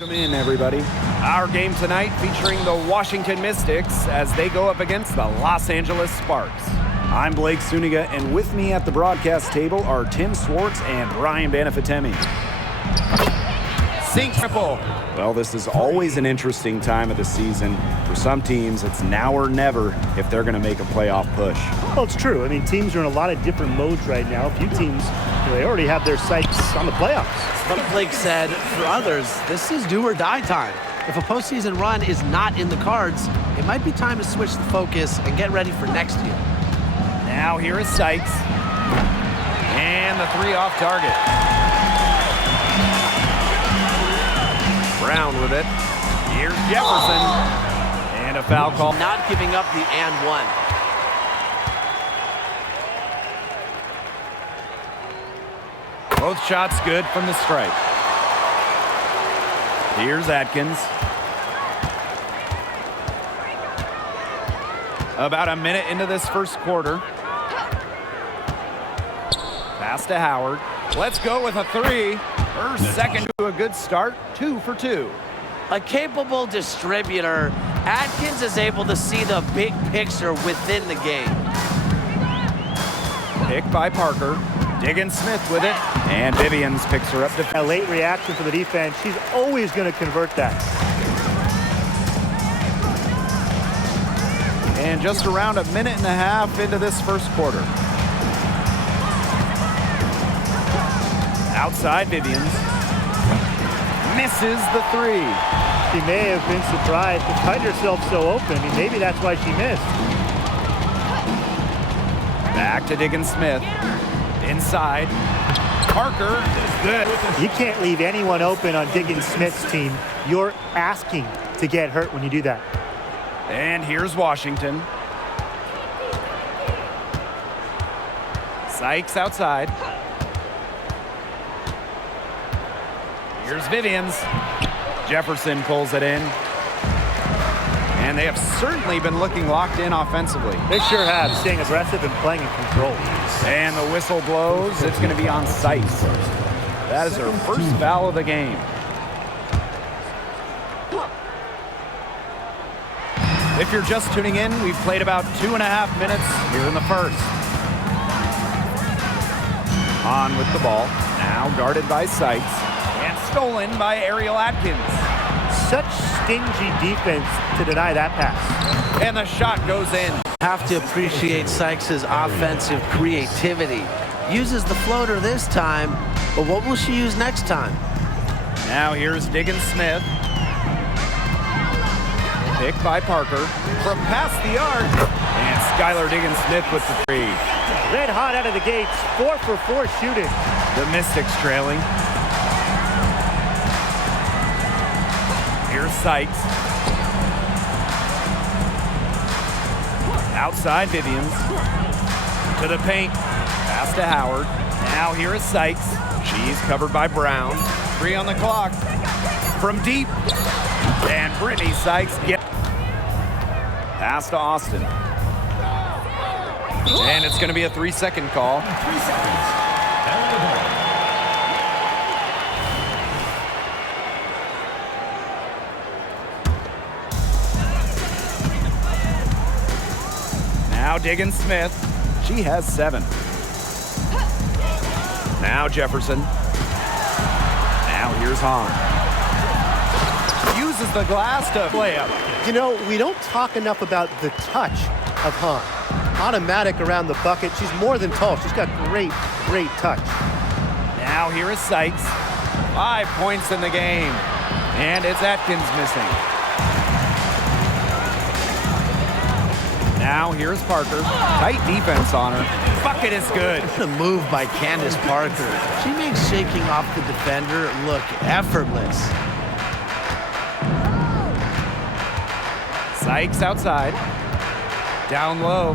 Welcome in, everybody. Our game tonight featuring the Washington Mystics as they go up against the Los Angeles Sparks. I'm Blake Suniga, and with me at the broadcast table are Tim Swartz and Brian Banafitemi. Sink triple. Well, this is always an interesting time of the season. For some teams, it's now or never if they're going to make a playoff push. Well, it's true. I mean, teams are in a lot of different modes right now. A few teams, they already have their sights on the playoffs. But Blake said, for others, this is do or die time. If a postseason run is not in the cards, it might be time to switch the focus and get ready for next year. Now here is Sykes. And the three off target. Brown with it. Here's Jefferson. And a foul call. Not giving up the and one. Both shots good from the stripe. Here's Atkins. About a minute into this first quarter. Pass to Howard. Let's go with a three. Her second to a good start. 2 for 2. A capable distributor, Atkins is able to see the big picture within the game. Pick by Parker. Diggins-Smith with it. And Vivians picks her up. A late reaction for the defense. She's always going to convert that. And just around a minute and a half into this first quarter. Outside Vivians. Misses the three. She may have been surprised to find herself so open. I mean, maybe that's why she missed. Back to Diggins-Smith. Inside. Parker is good. You can't leave anyone open on Diggins-Smith's team. You're asking to get hurt when you do that. And here's Washington. Sykes outside. Here's Vivians. Jefferson pulls it in. And they have certainly been looking locked in offensively. They sure have, staying aggressive and playing in control. And the whistle blows. It's going to be on Sykes. That is her first foul of the game. If you're just tuning in, we've played about 2.5 minutes here in the first. On with the ball. Now guarded by Sykes. And stolen by Ariel Atkins. Such stingy defense to deny that pass. And the shot goes in. Have to appreciate Sykes' offensive creativity. Uses the floater this time, but what will she use next time? Now here's Diggins-Smith. Pick by Parker from past the arc. And Skylar Diggins-Smith with the three. Red hot out of the gates, 4 for 4 shooting. The Mystics trailing. Here's Sykes. Outside Vivians. To the paint. Pass to Howard. Now here is Sykes. She's covered by Brown. 3 on the clock. From deep. And Brittany Sykes gets. Pass to Austin. And it's going to be a 3-second call. 3 seconds. And the ball. Now Diggins-Smith. She has 7. Now Jefferson. Now here's Hahn. Uses the glass to play up. You know, we don't talk enough about the touch of Hahn. Automatic around the bucket. She's more than tall. She's got great touch. Now here is Sykes. 5 points in the game. And it's Atkins missing. Now here's Parker. Tight defense on her. Bucket is good. The move by Candace Parker. She makes shaking off the defender look effortless. Sykes outside. Down low.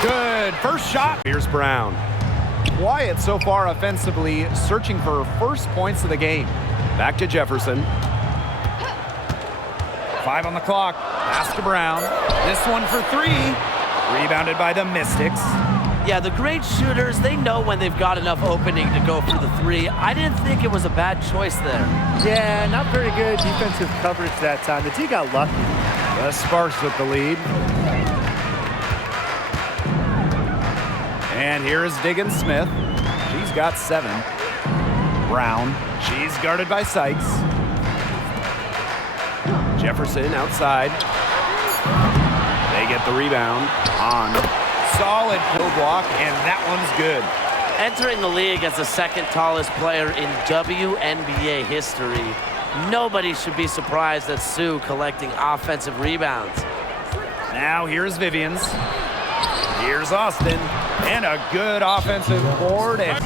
Good. First shot. Here's Brown. Wyatt so far offensively searching for her first points of the game. Back to Jefferson. 5 on the clock. Pass to Brown. This one for 3. Rebounded by the Mystics. Yeah, the great shooters, they know when they've got enough opening to go for the three. I didn't think it was a bad choice there. Yeah, not very good defensive coverage that time. The D got lucky. The Sparks with the lead. And here is Diggins Smith. She's got 7. Brown, she's guarded by Sykes. Jefferson outside. They get the rebound. On. Solid pull block, and that one's good. Entering the league as the second tallest player in WNBA history, nobody should be surprised at Sue collecting offensive rebounds. Now here's Vivian's. Here's Austin. And a good offensive board. And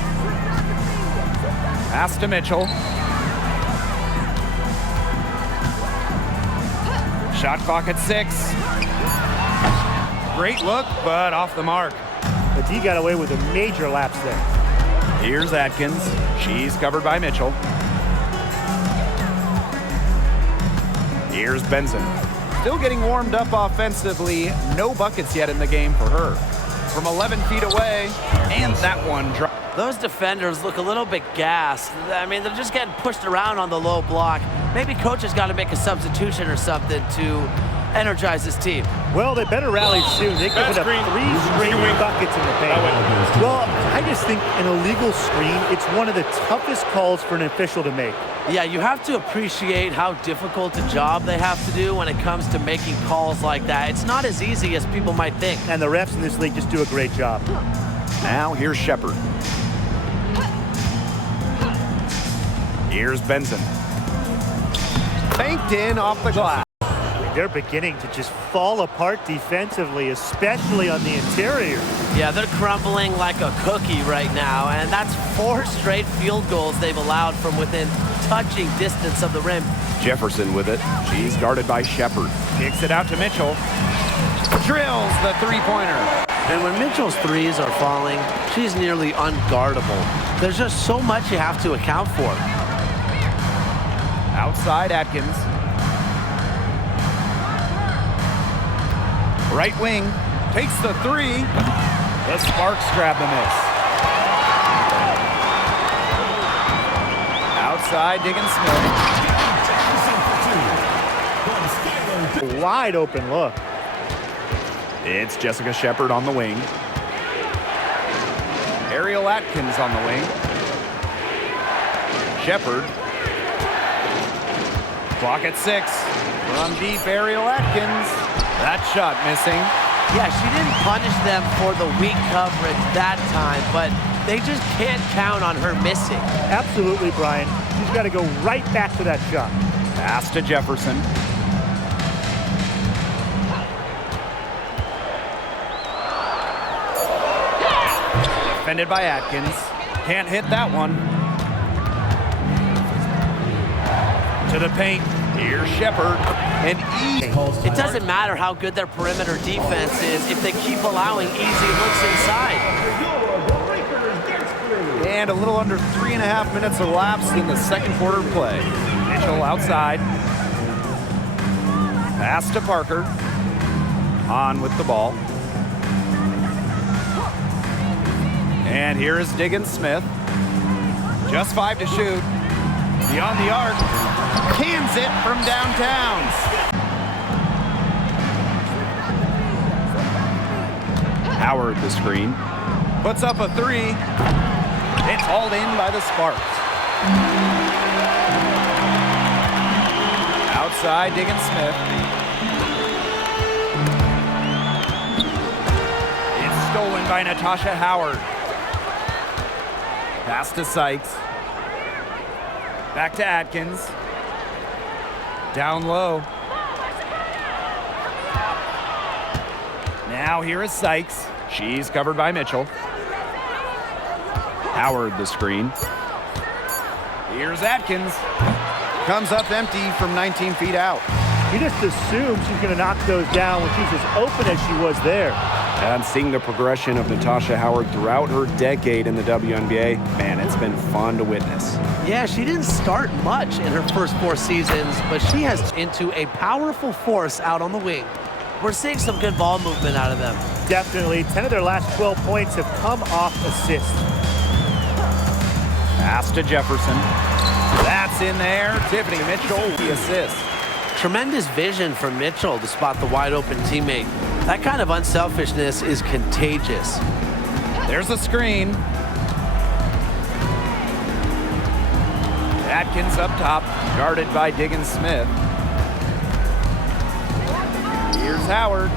pass to Mitchell. Shot clock at 6. Great look, but off the mark. The D got away with a major lapse there. Here's Atkins. She's covered by Mitchell. Here's Benson. Still getting warmed up offensively. No buckets yet in the game for her. From 11 feet away, and that one dropped. Those defenders look a little bit gassed. I mean, they're just getting pushed around on the low block. Maybe coach has got to make a substitution or something to energize his team. Well, they better rally soon. They could put up 3 straight buckets in the paint. Well, I just think an illegal screen, it's one of the toughest calls for an official to make. Yeah, you have to appreciate how difficult a job they have to do when it comes to making calls like that. It's not as easy as people might think. And the refs in this league just do a great job. Now here's Shepard. Here's Benson. Banked in off the glass. They're beginning to just fall apart defensively, especially on the interior. Yeah, they're crumbling like a cookie right now, and that's 4 straight field goals they've allowed from within touching distance of the rim. Jefferson with it. She's guarded by Shepard. Kicks it out to Mitchell. Drills the three-pointer. And when Mitchell's threes are falling, she's nearly unguardable. There's just so much you have to account for. Outside Atkins. Right wing, takes the 3. The Sparks grab the miss. Outside, Diggins Smith. Wide open look. It's Jessica Shepard on the wing. Ariel Atkins on the wing. Shepard. Clock at 6. From deep, Ariel Atkins. That shot missing. Yeah, she didn't punish them for the weak coverage that time, but they just can't count on her missing. Absolutely, Brian. She's got to go right back to that shot. Pass to Jefferson. Defended by Atkins. Can't hit that one. To the paint. Here's Shepard. And it doesn't matter how good their perimeter defense is if they keep allowing easy looks inside. And a little under 3.5 minutes elapsed in the second quarter play. Mitchell outside. Pass to Parker. On with the ball. And here is Diggins Smith. Just 5 to shoot. Beyond the arc. Cans it from downtown. Howard the screen. Puts up a 3. It's hauled in by the Sparks. Outside, Diggins Smith. It's stolen by Natasha Howard. Pass to Sykes. Back to Atkins. Down low. Now here is Sykes. She's covered by Mitchell. Howard the screen. Here's Atkins. Comes up empty from 19 feet out. You just assume she's going to knock those down when she's as open as she was there. And seeing the progression of Natasha Howard throughout her decade in the WNBA, man, it's been fun to witness. Yeah, she didn't start much in her first 4 seasons, but she has into a powerful force out on the wing. We're seeing some good ball movement out of them. definitely. 10 of their last 12 points have come off assists. Pass to Jefferson. That's in there. Tiffany Mitchell, the assist. Tremendous vision for Mitchell to spot the wide open teammate. That kind of unselfishness is contagious. There's a screen. Atkins up top, guarded by Diggins Smith. Here's Howard.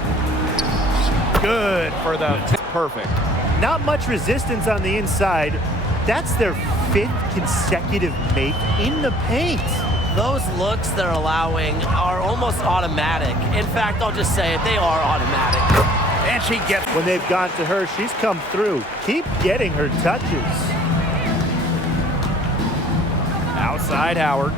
Good for the perfect. Not much resistance on the inside. That's their 5th consecutive make in the paint. Those looks they're allowing are almost automatic. In fact, I'll just say it, they are automatic. And she gets. When they've gone to her, she's come through. Keep getting her touches. Outside Howard.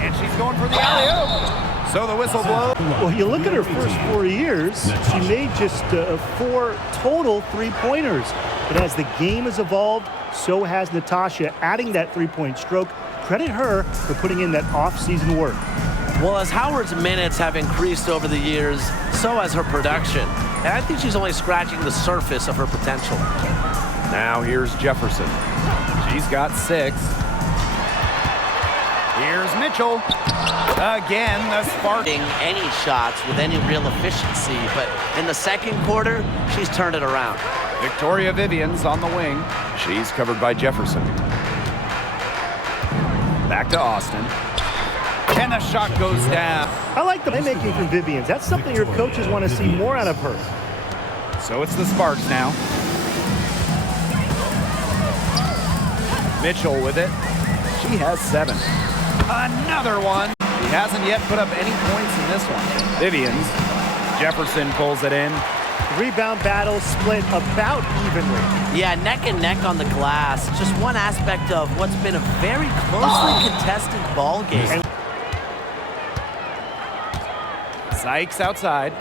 And she's going for the alley-oop. So the whistle blows. Well, you look at her first 4 years, she made just 4 total three-pointers. But as the game has evolved, so has Natasha, adding that three-point stroke. Credit her for putting in that off-season work. Well, as Howard's minutes have increased over the years, so has her production. And I think she's only scratching the surface of her potential. Now here's Jefferson. She's got 6. Here's Mitchell. Again, the spark. Any shots with any real efficiency, but in the second quarter, she's turned it around. Victoria Vivian's on the wing. She's covered by Jefferson. Back to Austin. And the shot goes down. I like the playmaking from Vivians. That's something your coaches want to see more out of her. So it's the Sparks now. Mitchell with it. She has 7. Another one. He hasn't yet put up any points in this one. Vivians. Jefferson pulls it in. Rebound battle split about evenly. Yeah, neck and neck on the glass. Just one aspect of what's been a very closely contested ball game. Sykes outside.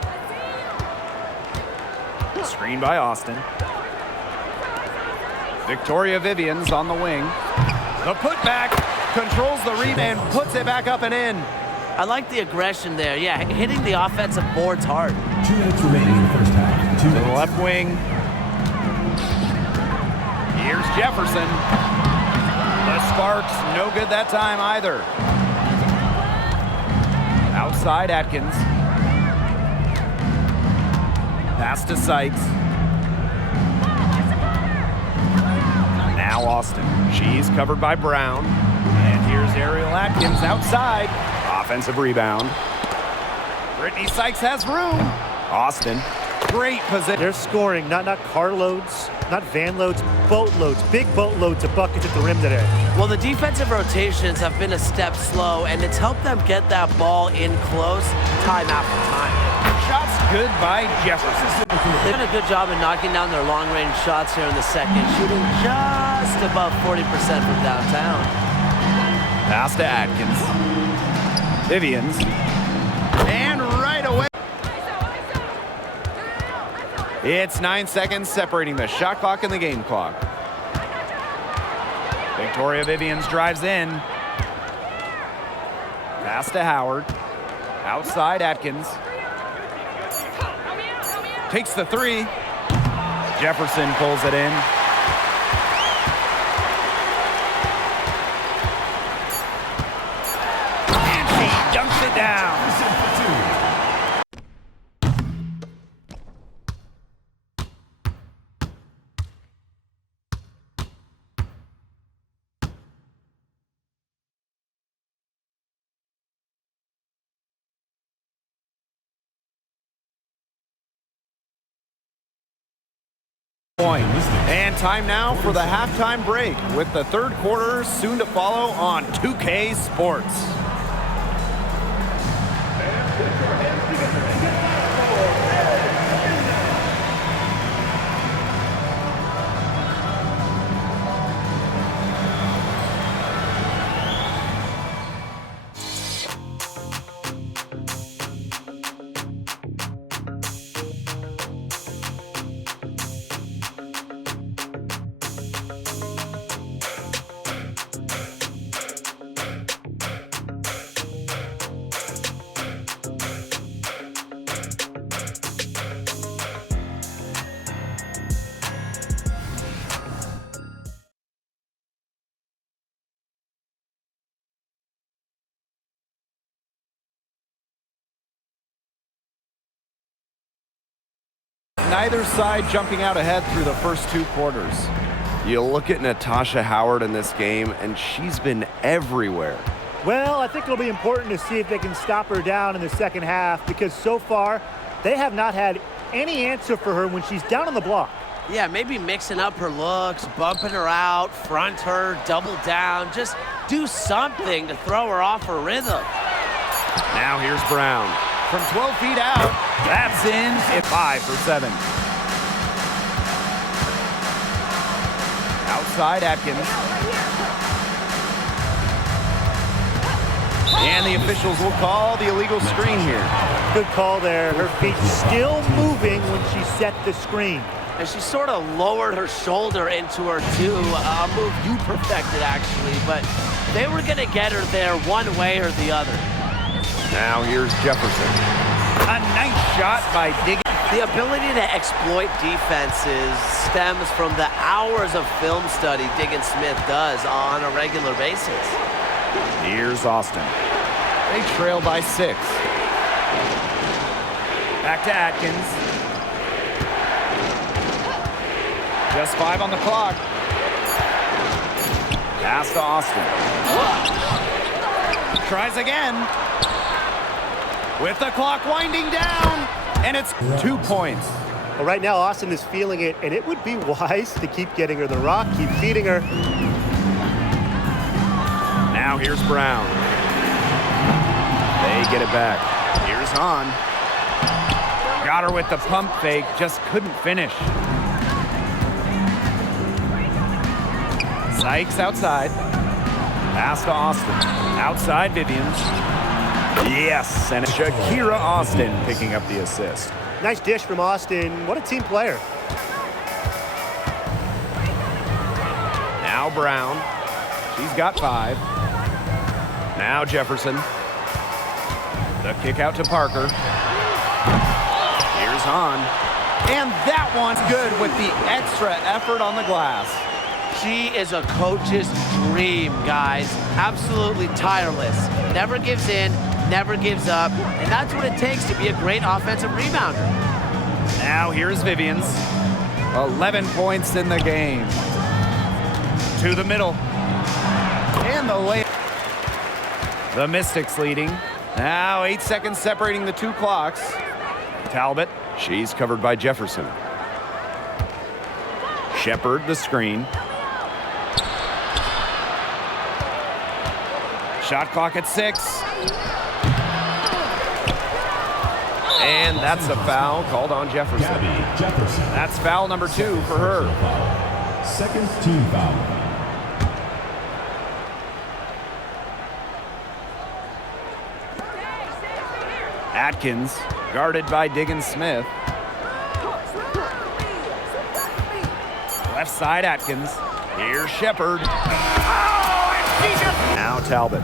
Screen by Austin. Victoria Vivian's on the wing. The putback controls the rebound and puts it back up and in. I like the aggression there. Yeah, hitting the offensive boards hard. 2 minutes remaining in the first half. To the left wing. Here's Jefferson. The Sparks, no good that time either. Outside Atkins. Pass to Sykes. Now Austin. She's covered by Brown. And here's Ariel Atkins outside. Offensive rebound. Brittany Sykes has room. Austin. Great position. They're scoring, not carloads, not van loads, boatloads, big boatloads of buckets at the rim today. Well, the defensive rotations have been a step slow, and it's helped them get that ball in close time after time. Shots good by Jefferson. They've done a good job of knocking down their long-range shots here in the second, shooting just above 40% from downtown. Pass to Atkins. Vivians. And right away. It's 9 seconds separating the shot clock and the game clock. Victoria Vivians drives in. Pass to Howard. Outside Atkins. Takes the 3. Jefferson pulls it in. And she dunks it down. And time now for the halftime break with the third quarter soon to follow on 2K Sports. neither side jumping out ahead through the first 2 quarters. You look at Natasha Howard in this game, and she's been everywhere. Well, I think it'll be important to see if they can stop her down in the second half, because so far they have not had any answer for her when she's down on the block. Yeah, maybe mixing up her looks, bumping her out, front her, double down. Just do something to throw her off her rhythm. Now here's Brown. From 12 feet out, that's in at 5 for 7. Outside Atkins. And the officials will call the illegal screen here. Good call there. Her feet still moving when she set the screen. And she sort of lowered her shoulder into her too, a move you perfected actually, but they were going to get her there one way or the other. Now here's Jefferson. A nice shot by Diggins. The ability to exploit defenses stems from the hours of film study Diggins Smith does on a regular basis. Here's Austin. They trail by 6. Back to Atkins. Just 5 on the clock. Pass to Austin. Tries again. With the clock winding down. And it's 2 points. Well, right now, Austin is feeling it, and it would be wise to keep getting her the rock, keep feeding her. Now here's Brown. They get it back. Here's Hahn. Got her with the pump fake, just couldn't finish. Sykes outside. Pass to Austin. Outside Vivians. Yes, and Shakira Austin picking up the assist. Nice dish from Austin. What a team player. Now Brown. She's got 5. Now Jefferson. The kick out to Parker. Here's Hahn. And that one's good with the extra effort on the glass. She is a coach's dream, guys. Absolutely tireless. Never gives in, never gives up, and that's what it takes to be a great offensive rebounder. Now here's Vivians. 11 points in the game. To the middle. And the lay. The Mystics leading. Now 8 seconds separating the 2 clocks. Talbot. She's covered by Jefferson. Shepard the screen. Shot clock at 6. And that's a foul called on Jefferson. Gabby Jefferson. That's foul number 2 for her. Second team foul. Atkins, guarded by Diggins Smith. Left side Atkins. Here's Shepard. Oh, and she just... Now Talbot.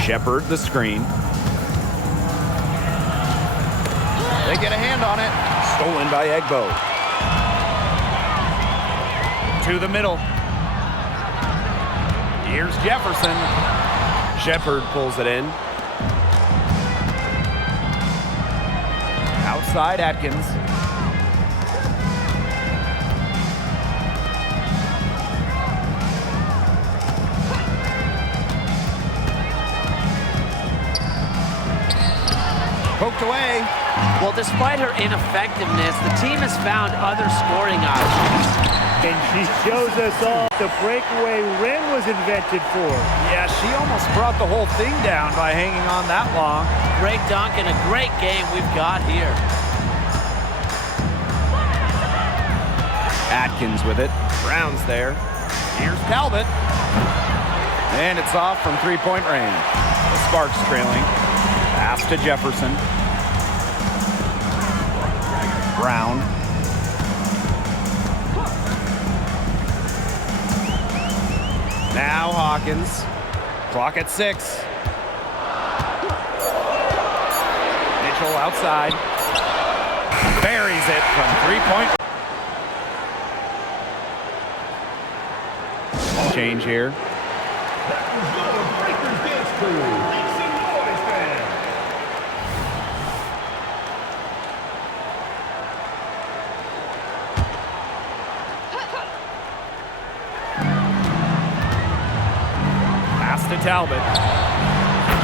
Shepard the screen. They get a hand on it. Stolen by Egbo. To the middle. Here's Jefferson. Shepard pulls it in. Outside Atkins. Poked away. Well, despite her ineffectiveness, the team has found other scoring options. And she shows us all the breakaway rim was invented for. Yeah, she almost brought the whole thing down by hanging on that long. Great dunk and a great game we've got here. Atkins with it. Brown's there. Here's Talbot. And it's off from three-point range. The Sparks trailing. Pass to Jefferson. Brown. Now Hawkins. Clock at 6. Mitchell outside. Buries it from three-point. Change here. to Talbot.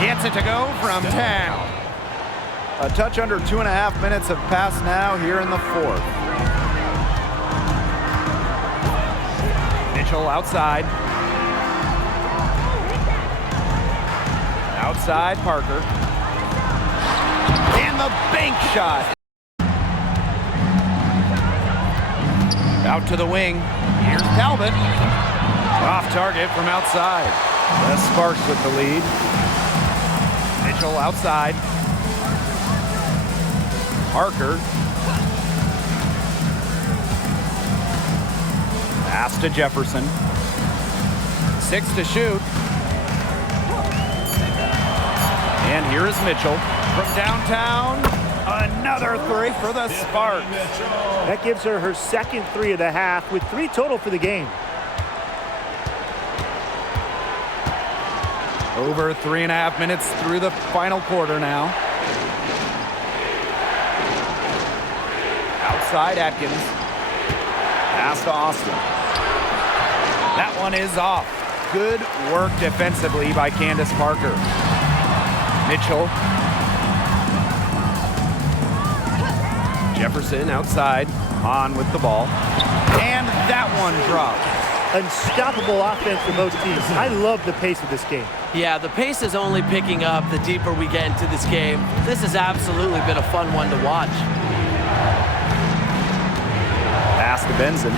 Gets it to go from 10. A touch under 2.5 minutes have passed now here in the fourth. Mitchell outside. Outside Parker. And the bank shot. Out to the wing. Here's Talbot. Off target from outside. The Sparks with the lead. Mitchell outside. Parker. Pass to Jefferson. 6 to shoot. And here is Mitchell from downtown. Another three for the Sparks. That gives her her second three of the half with 3 total for the game. Over 3.5 minutes through the final quarter now. Outside Atkins. Pass to Austin. That one is off. Good work defensively by Candace Parker. Mitchell. Jefferson outside. On with the ball. And that one dropped. Unstoppable offense for both teams. I love the pace of this game. Yeah, the pace is only picking up the deeper we get into this game. This has absolutely been a fun one to watch. Pass to Benson.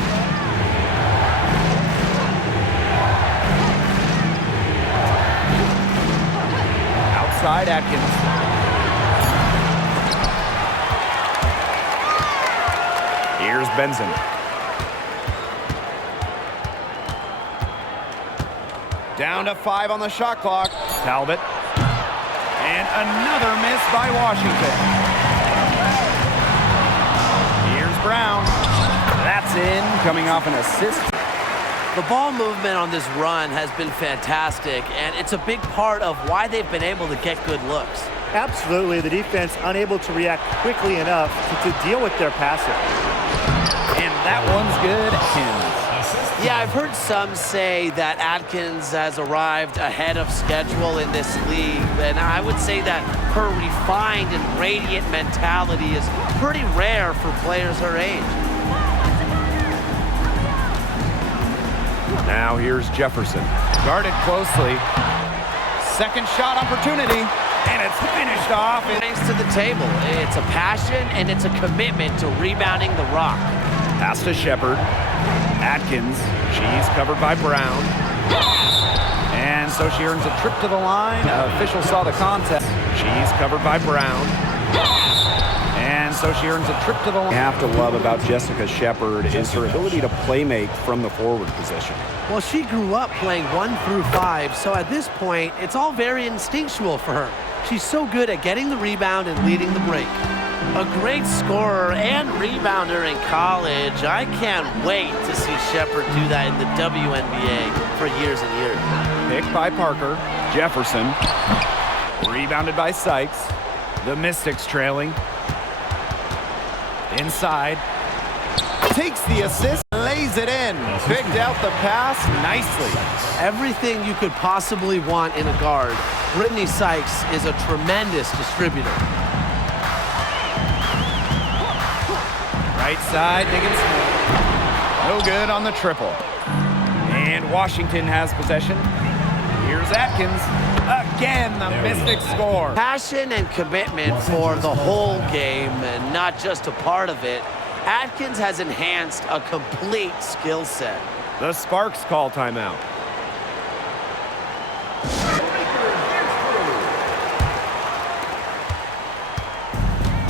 Outside Atkins. Here's Benson. Down to 5 on the shot clock. Talbot. And another miss by Washington. Here's Brown. That's in, coming off an assist. The ball movement on this run has been fantastic, and it's a big part of why they've been able to get good looks. Absolutely, the defense unable to react quickly enough to deal with their passing. And that one's good. Atkins. Yeah, I've heard some say that Atkins has arrived ahead of schedule in this league, and I would say that her refined and radiant mentality is pretty rare for players her age. Now here's Jefferson. Guarded closely. Second shot opportunity, and it's finished off. Thanks to the table. It's a passion and it's a commitment to rebounding the rock. Pass to Shepard. Atkins. She's covered by Brown. And so she earns a trip to the line. Official saw the contest. She's covered by Brown. And so she earns a trip to the line. What you have to love about Jessica Shepard is her ability to play make from the forward position. Well, she grew up playing 1 through 5, so at this point, it's all very instinctual for her. She's so good at getting the rebound and leading the break. A great scorer and rebounder in college. I can't wait to see Shepard do that in the WNBA for years and years. Picked by Parker. Jefferson. Rebounded by Sykes. The Mystics trailing. Inside. Takes the assist, lays it in. Picked out the pass nicely. Everything you could possibly want in a guard. Brittany Sykes is a tremendous distributor. Right side, Diggins. No good on the triple. And Washington has possession. Here's Atkins. Again, the Mystics score. Passion and commitment for the whole game and not just a part of it. Atkins has enhanced a complete skill set. The Sparks call timeout.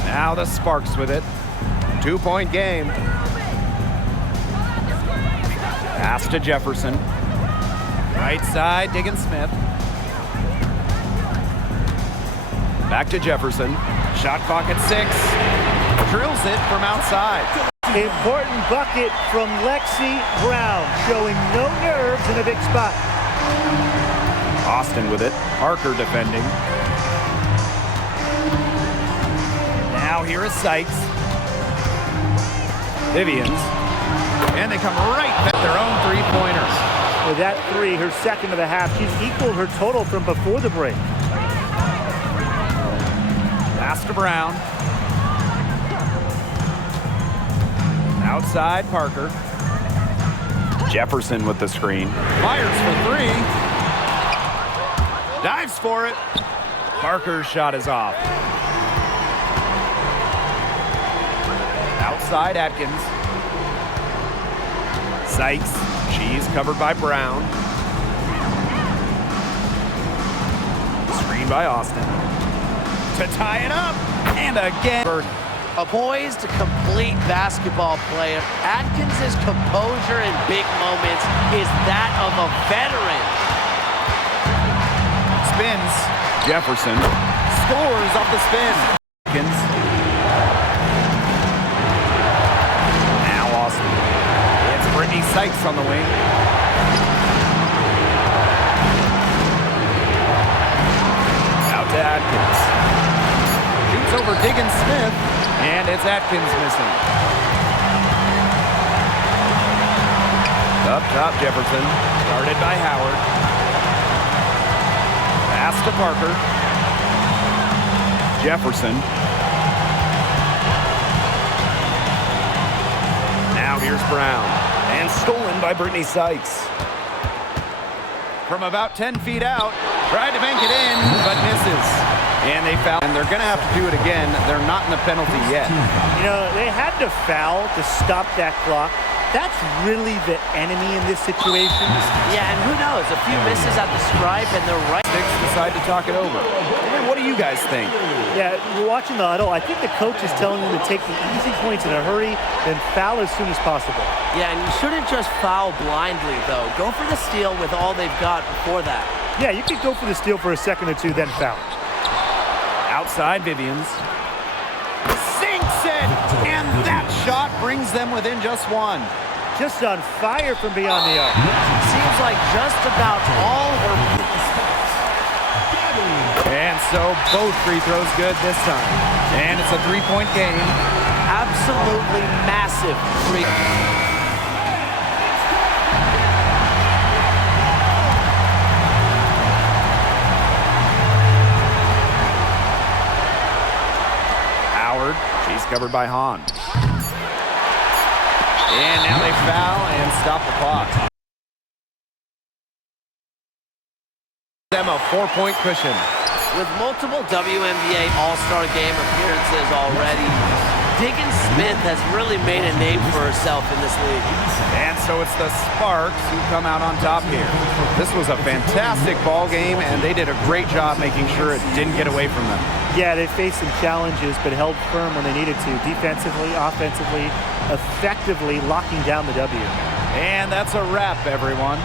Now the Sparks with it. 2-point game. Pass to Jefferson. Right side, Diggins Smith. Back to Jefferson. Shot clock at 6. Drills it from outside. Important bucket from Lexi Brown, showing no nerves in a big spot. Austin with it. Parker defending. Now here is Sykes. Vivians. And they come right back their own three-pointers. With that three, her second of the half, she's equaled her total from before the break. Pass to Brown. Outside, Parker. Jefferson with the screen. Fires for three. Dives for it. Parker's shot is off. Outside, Atkins. Sykes. She's covered by Brown. Screen by Austin. To tie it up. And again. A poised, complete basketball player. Atkins' composure in big moments is that of a veteran. Spins. Jefferson. Scores off the spin. Atkins. Now Austin. It's Brittany Sykes on the wing. Out to Atkins. Shoots over Diggins Smith, and it's Atkins missing. Up top, Jefferson. Guarded by Howard. Pass to Parker. Jefferson. Now here's Brown. And stolen by Brittany Sykes. From about 10 feet out, tried to bank it in, but misses. And they foul, and they're going to have to do it again. They're not in the penalty yet. You know, they had to foul to stop that clock. That's really the enemy in this situation. Yeah, and who knows? A few misses at the stripe, and they're right. Six decide to talk it over. Hey, what do you guys think? Yeah, we're watching the huddle. I think the coach is telling them to take the easy points in a hurry, then foul as soon as possible. Yeah, and you shouldn't just foul blindly, though. Go for the steal with all they've got before that. Yeah, you could go for the steal for a second or two, then foul. Outside, Vivians. Sinks it! And that shot brings them within just one. Just on fire from beyond the arc. Seems like just about all her... And so both free throws good this time. And it's a three-point game. Absolutely massive free. Howard, she's covered by Hahn. And now they foul and stop the clock. Them a 4-point cushion. With multiple WNBA All-Star Game appearances already, Diggins Smith has really made a name for herself in this league. And so it's the Sparks who come out on top here. This was a fantastic ball game, and they did a great job making sure it didn't get away from them. Yeah, they faced some challenges, but held firm when they needed to. Defensively, offensively, effectively locking down the W. And that's a wrap, everyone.